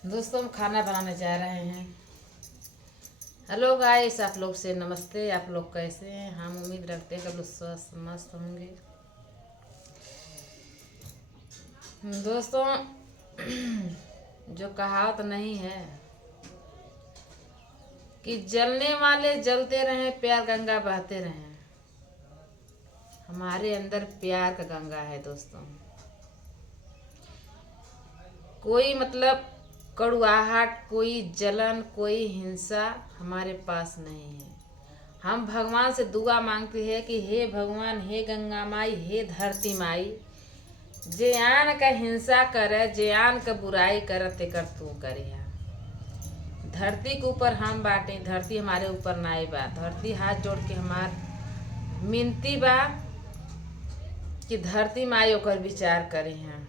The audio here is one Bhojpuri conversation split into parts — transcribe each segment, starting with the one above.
दोस्तों, हम खाना बनाने जा रहे हैं। हेलो गाइस, आप लोग से नमस्ते। आप लोग कैसे हैं? हम उम्मीद रखते हैं कि आप लोग स्वस्थ मस्त होंगे। दोस्तों, जो कहावत नहीं है कि जलने वाले जलते रहें, प्यार गंगा बहते रहें। हमारे अंदर प्यार का गंगा है दोस्तों। कोई कड़ुआहट, कोई जलन, कोई हिंसा हमारे पास नहीं है। हम भगवान से दुआ मांगते हैं कि हे भगवान, हे गंगा माई, हे धरती माई, जे आन का हिंसा करे, जे आन का बुराई करे, तेकर तू करिया। धरती के ऊपर हम बाटे, धरती हमारे ऊपर नाई बा। धरती हाथ जोड़ के हमार मिनती बा कि धरती माई ओकर विचार करी हैं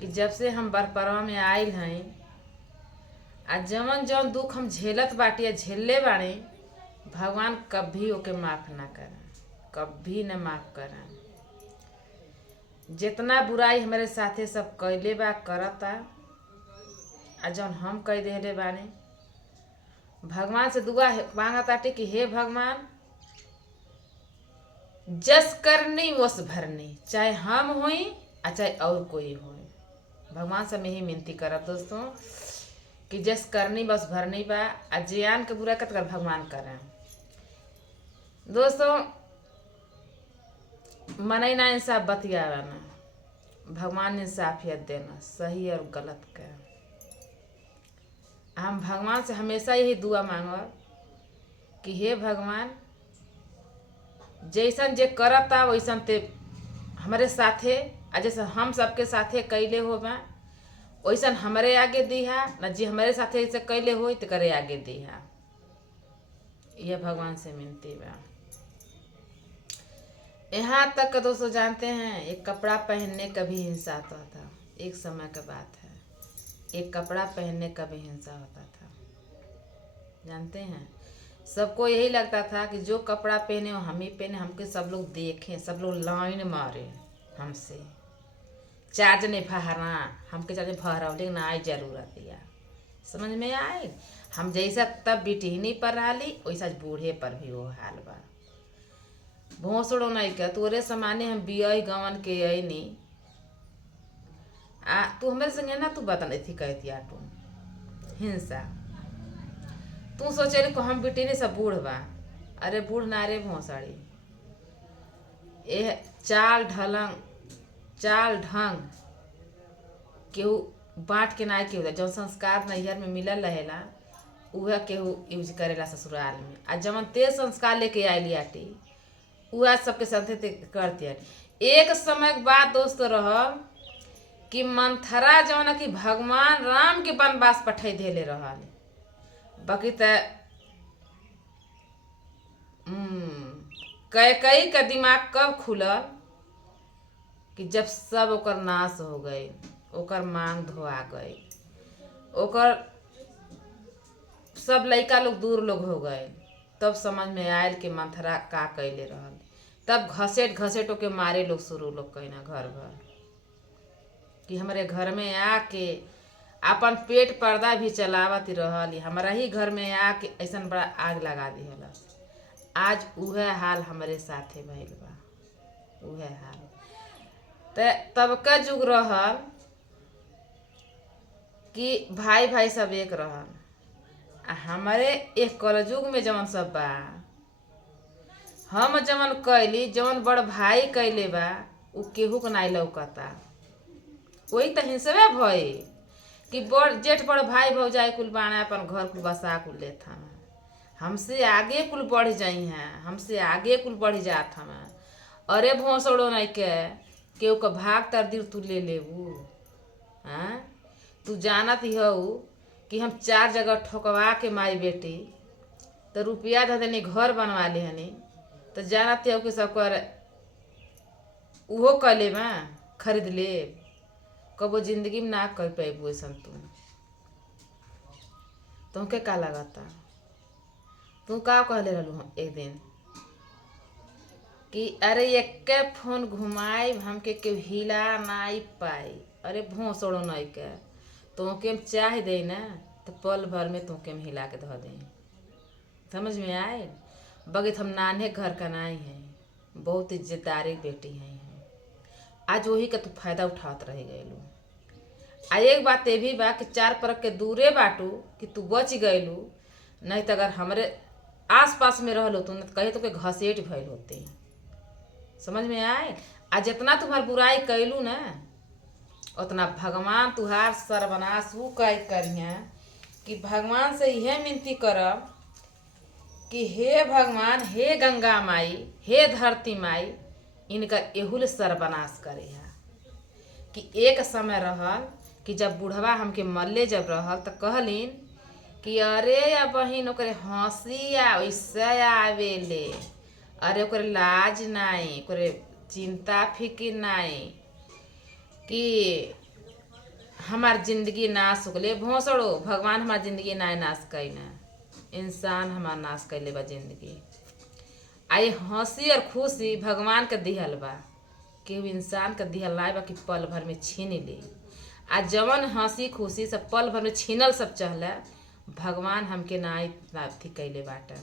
कि जब से हम बरपरवा में आइल हैं आ जवन जवन दुख हम झेलत बाटी या झेलले बाड़े, भगवान कभी ओके माफ ना करें, कभी न माफ करें। जितना बुराई हमारे साथे सब कैले बा करता, आ जौन हम कह देले बानी, भगवान से दुआ मांगताटे कि हे भगवान, जस करनी वस भरनी, चाहे हम होई आ चाहे और कोई होई। भगवान से मैं ही विनती करब दोस्तों कि जस करनी बस भरनी बा, आ जियान के बुरा कत कर भगवान करें। दोस्तों, मनई ना इंसाफ बतियावा ना, भगवान ने इंसाफियत देना सही और गलत का। हम भगवान से हमेशा यही दुआ मांगब कि हे भगवान, जैसन जे करता वैसन ते हमारे साथे, आ जैसे हम सबके साथे कैले हो बा वैसन हमारे आगे दिहा न, जी हमारे साथे ऐसे कैले हो तो करे आगे दिहा। यह भगवान से मिनती बा। यहाँ तक का दोस्तों जानते हैं, एक कपड़ा पहनने का भी हिंसा आता था। एक समय का बात है, एक कपड़ा पहनने का भी हिंसा होता था। जानते हैं, सबको यही लगता था कि जो कपड़ा पहने वो हम ही पहने, हमके सब लोग देखें, सब लोग लाइन मारे हमसे। चार जने फहरा, हमके चार जने फहरावले ना आई जरूरत या समझ में आए। हम जैसा तब बिटिहनी पर रही वैसा बूढ़े पर भी वो हाल बा। भोसड़ो नहीं का तोरे समाने हम बियई गवन के अनी आ तू हमारे संगे ना, तू बता नहीं थी कहती आटू हिंसा। तू सोचे को हम बिटिनी सब बूढ़ बा। अरे बूढ़ ना रे भोसड़ी, ए चाल ढंग केहू बांट के ना केहू जौन संस्कार नैहर में मिलल रहेला उह केहू यूज करेला ससुराल में। आ जवन ते संस्कार लेके आयली आटी उह सबके साथे ते करती आटी। एक समय के बाद दोस्तों रहल कि मंथरा जवन कि भगवान राम के वनवास पठै देले रहल, बाकी त कैकई का दिमाग कब खुलल कि जब सब ओकर नाश हो गए, ओकर मांग धोआ गए, ओकर सब लइका लोग दूर लोग हो गए, तब समझ में आयल कि मंथरा का कैले रहल। तब घसेट घसेट के मारे लोग शुरू लोग कहना घर घर कि हमारे घर में आके अपन पेट पर्दा भी चलावत रहल, हमारा ही घर में आके ऐसा बड़ा आग लगा दिहल। आज उहे हाल हमारे साथे भइल बा, उहे हाल। तब का जुग रहल कि भाई भाई सब एक रहल। हमारे एक कलयुग में जवन सब बा, हम जवन कैली, जवन बड़ भाई कैले बा, उ केहू के नाई लौकता। वही तो हिंसवे भई कि बड़ जेठ बड़ भाई भौजाई कुल बाना अपन घर कुल बसा कुल लेत हम, हमसे आगे कुल बढ़ जाई हैं, हमसे आगे कुल बढ़ जात हम। अरे भोसड़ो नहीं के केहू का भाग तर दिल तू ले लेबू। हाँ, तू जानत ही हो कि हम 4 जगह ठोकवा के माई बेटी तो रुपया दे देनी, घर बनवा ले हनी, तो जानत हो कि सब कर उहो कर ले खरीद ले। कबो जिंदगी में ना कर पैबू ऐसा। तुमके का लगता? तू का कहले रहलू एक दिन कि अरे एक फोन घुमाई हमके केहू हिला नाई पाई। अरे भोसड़ो नहीं के तोके हम चाह दे ना तो पल भर में तोके हम हिला के धो दें। समझ में आए? बगैत हम नान्हे घर का नाई हैं, बहुत इज्जतदारी बेटी हैं। आज वही का तू फायदा उठावत रह गयलू। आ एक बात ये भी बा कि 4 परक के दूरे बाटू कि तू बच गयलू, नहीं तो अगर हमरे आस पास में रहलो तू कहे तो के घसेट भइल होते। समझ में आए? आ जितना तुम्हार बुराई कैलू ना उतना भगवान तुहार सर्वनाश वो करिया कि भगवान से यह विनती करब कि हे भगवान, हे गंगा माई, हे धरती माई, इनका एहुल सर्वनाश करे है। कि एक समय रहल कि जब बुढ़वा हमके मल्ले जब रहल तो कहलिन कि अरे या बहिन ओकरे हंसी आ वैसे आवेले, अरे ओकरे लाज नहीं, ओकरे चिंता फिकिर नहीं कि हमार जिंदगी नाश हो गए। भोसड़ो भगवान हमार जिंदगी ना नाश कैना, इंसान हमार नाश कैले बा जिंदगी। आई हंसी और खुशी भगवान के दिहल बा, केहू इंसान के दिहल ना बा कि पल भर में छीन ले। आ जवन हंसी खुशी सब पल भर में छीनल सब चहला, भगवान हमके ना थी कैले बाटे।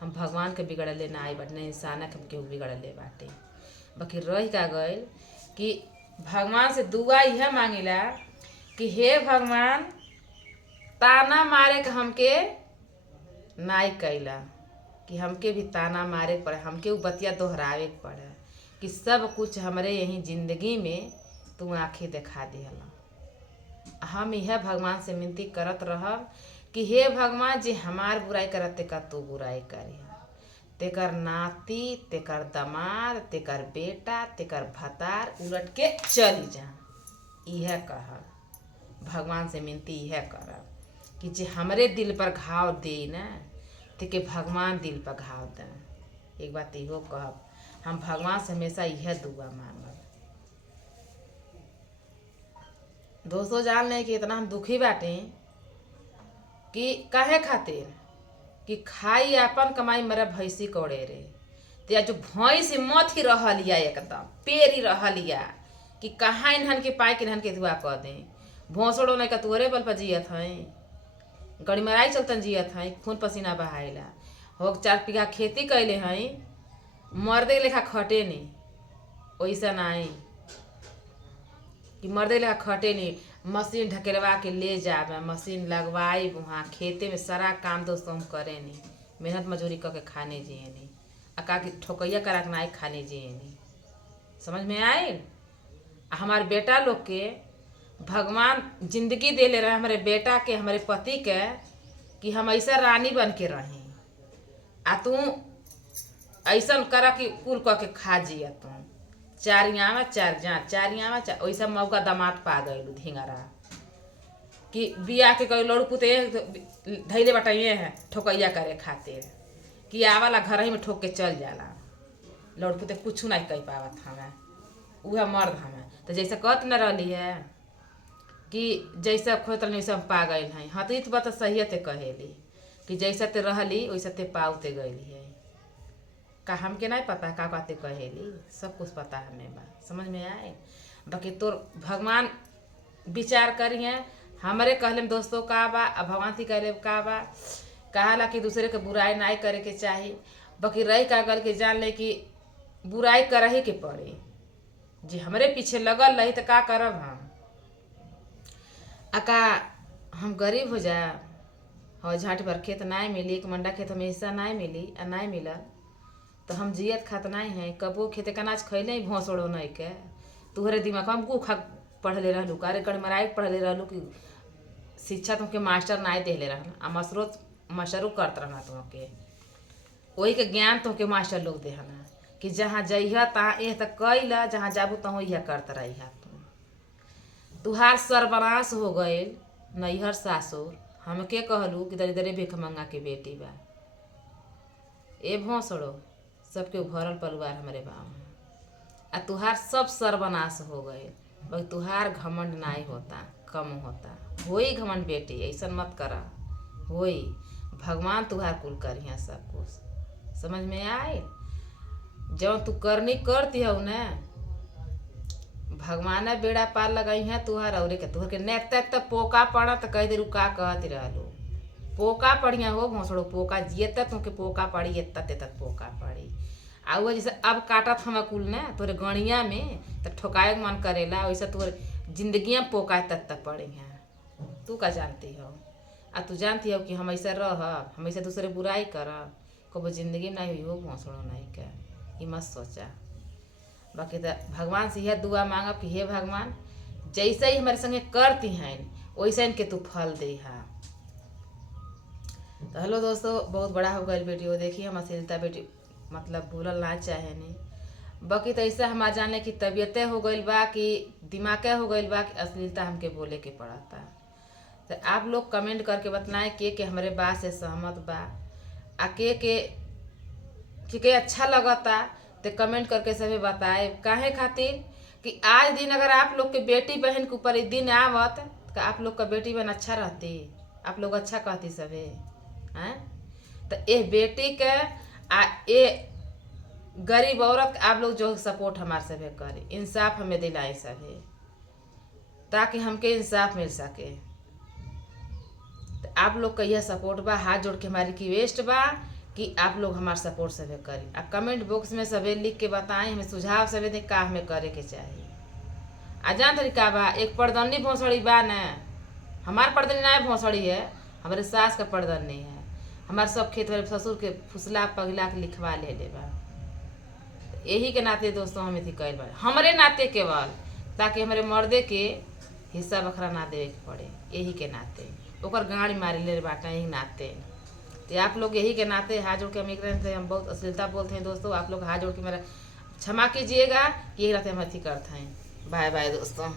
हम भगवान के बिगड़ले ना आई बाटे, इंसान के हम केहू बिगड़ले बाटे। बाकी रह का गइल कि भगवान से दुआ यह मांगिला कि हे भगवान, ताना मारे के हमके नाई कैला, कि हमके भी ताना मारे के पड़े, हमके उ बतिया दोहरावे के पड़े कि सब कुछ हमरे यही जिंदगी में तू आँखें दिखा दिहला। हम यह भगवान से विनती करत रहब कि हे भगवान, जे हमार बुराई करत तेका तू बुराई करी, तेकर नाती, तेकर दमाद, तेकर बेटा, तेकर भतार उलट के चली जा। यह कह भगवान से विनती यह करब कि जे हमरे दिल पर घाव दे ना, तेके भगवान दिल पर घाव दे। एक बात इहो कहब, हम भगवान से हमेशा यह दुआ मांगब। दोस्तों जान लें कि इतना हम दुखी बाटे कि काहे खातिर कि खाई अपन कमाई मेरा भैंसी कोड़े रे। ते जो भैंस मत ही रहलिया एकदम पेरी रहलिया कि कहाँ इन्हन के पाए कि इन्हन के दुआ कर दें। भोसड़ो नहीं का तोरे बल पर जियत हैं, गड़िमराई चलतन जियत हैं, खून पसीना बहाइला हो 4 बीघा खेती कैले हैं, मर्दे लेखा खटे नहीं। वैसा नहीं कि मर्दे लेखा खटे नहीं, मशीन ढकेलवा के ले जाए, मशीन लगवाई, वहाँ खेते में सारा काम दोस्तों हम करे नहीं, मेहनत मजूरी करके खाने जिए नहीं, अका की ठोकैया करा के नहीं खाने जिए नहीं। समझ में आए? हमारे बेटा लोग के भगवान जिंदगी दे ले रहे, हमारे बेटा के, हमारे पति के, कि हम ऐसा रानी बन के रहें, आ तू ऐसा करा कि कुल कह के खा जिया। तू 4 यामा 4 जा, 4 यामा 4 वैसा मौका दामाद पा गयलू धिंगरा कि बिया के कई लड़ू पुते धैले बटाइए है ठोकैया करे खातिर कि आवाला घर ही में ठोक के चल जाला। लड़ू पुते कुछ नहीं कह पावत हमें, वह मर्द हमें तो जैसे कहत न रही है कि जैसा खोत रही वैसे हम पा गए हैं। हाँ तो बात सही ते कहेली कि जैसा ते रहली वैसा ते पाउते गईली है। का हमके नहीं पता का बातें कहेली, सब कुछ पता हमें बा। समझ में आए? बाकी तो भगवान विचार करिए हमारे कहले में दोस्तों का बा, अब भगवान थी कहले का बा, कहाला कि दूसरे के बुराई नहीं करे के चाहिए। बाकी रही का गल के जान ले कि बुराई कर ही के पड़े, जे हमरे पीछे लगल रही तो का करब हम। अका हम गरीब हो जा हो झाट पर खेत नहीं मिली, 1 मंडा खेत हमेशा नहीं मिली आ नहीं मिला तो हम जियत खात नहीं है। कबो खेते का अनाज खैले ही भोसड़ो नहीं के तुहरे दिमाग हम को खा पढ़ले रहलू का रे गड़मराई पढ़ले रहलू कि शिक्षा तुमके मास्टर नहीं देले रहन आ मास्टरों करत रहना तुमके वही के ज्ञान तुमके मास्टर लोग देहना कि जहाँ जइह तहाँ एह तक कैला, जहाँ जाबू तहाँ यह करत रही। तुहार सर्वनाश हो गए नैहर सासुर, हमके कहलू कि दरी दरी भिख मंगा के बेटी बा। ए भोसड़ो सबके भरल परिवार हमारे बाम आ तुहार सब सर्वनाश हो गए। भाई तुहार घमंड नहीं होता, कम होता होई घमंड बेटी, ऐसा मत करा होई। भगवान तुहार कुल करिया सब कुछ। समझ में आए? जब तू करनी करती हो ना, भगवान बेड़ा पार लगाई है तुहार और के तुहर के नेता तब पोका पड़ा तो कह दे रुका कहती रहलो पोका पड़िया हो भोसड़ो पोका जियत तुके पोका पड़ी एत्ता ते तक पोका पड़ी आ वो जैसे अब काटत हम कुल ने तोरे गणिया में तो ठोकाए के मन करेला वैसे तोरे जिंदगियाँ पोका तक तक पड़े हैं। तू का जानती हो आ तू जानती हो कि हम ऐसा रह हम ऐसे दूसरे बुराई कर कबो जिंदगी नहीं हुई हो भोसड़ो नहीं के ये मत सोचा। बाकी तो भगवान से यह दुआ मांगब कि हे भगवान जैसे ही हमारे संगे करती हैं वैसे इनके तू फल दे हा। तो हेलो दोस्तों, बहुत बड़ा हो गया वीडियो देखिए हम अश्लीलता बेटी मतलब भूलल ना चाहे नहीं। बाकी तो ऐसा हम जाने की तबीयतें हो गई बा कि दिमागे हो गई बा कि अश्लीलता हमके बोले के पड़ता। तो आप लोग कमेंट करके बताएं के हमारे बात से सहमत बा आ के अच्छा लगता तो कमेंट करके सभी बताए काहे खातिर कि आज दिन अगर आप लोग के बेटी बहन के ऊपर दिन आवत तो आप लोग का बेटी बहन अच्छा रहती, आप लोग अच्छा कहती सभी हैं। तो ये बेटी के आ ये गरीब औरत आप लोग जो सपोर्ट हमारे सभी करे इंसाफ हमें दिलाए सभी ताकि हमके इंसाफ मिल सके। तो आप लोग का यह सपोर्ट बा, हाथ जोड़ के हमारी रिक्वेस्ट बा कि आप लोग हमारा सपोर्ट सभी करें। आ कमेंट बॉक्स में सभी लिख के बताएं हमें सुझाव सभी दें का हमें करे के चाहिए। आ जान तरीका बा एक पड़दनी भोसड़ी बा न, हमार पड़दनी ना भोसड़ी है, हमारे सास का पड़दनी है। हमारे सब खेत वाले ससुर के फुसला पगला के लिखवा ले बा। यही के नाते दोस्तों हमें थी कल बा हमारे नाते केवल ताकि हमारे मर्दे के हिस्सा बखरा ना देवे के पड़े, यही के नाते ओकर गाड़ी मारे ले बाटा यही नाते। तो आप लोग यही के नाते हाथ जोड़ के हम बहुत अश्लीलता बोलते हैं दोस्तों, आप लोग हाथ जोड़ के मेरा क्षमा कीजिएगा कि यही रहते हम अथी करते हैं। बाय बाय दोस्तों।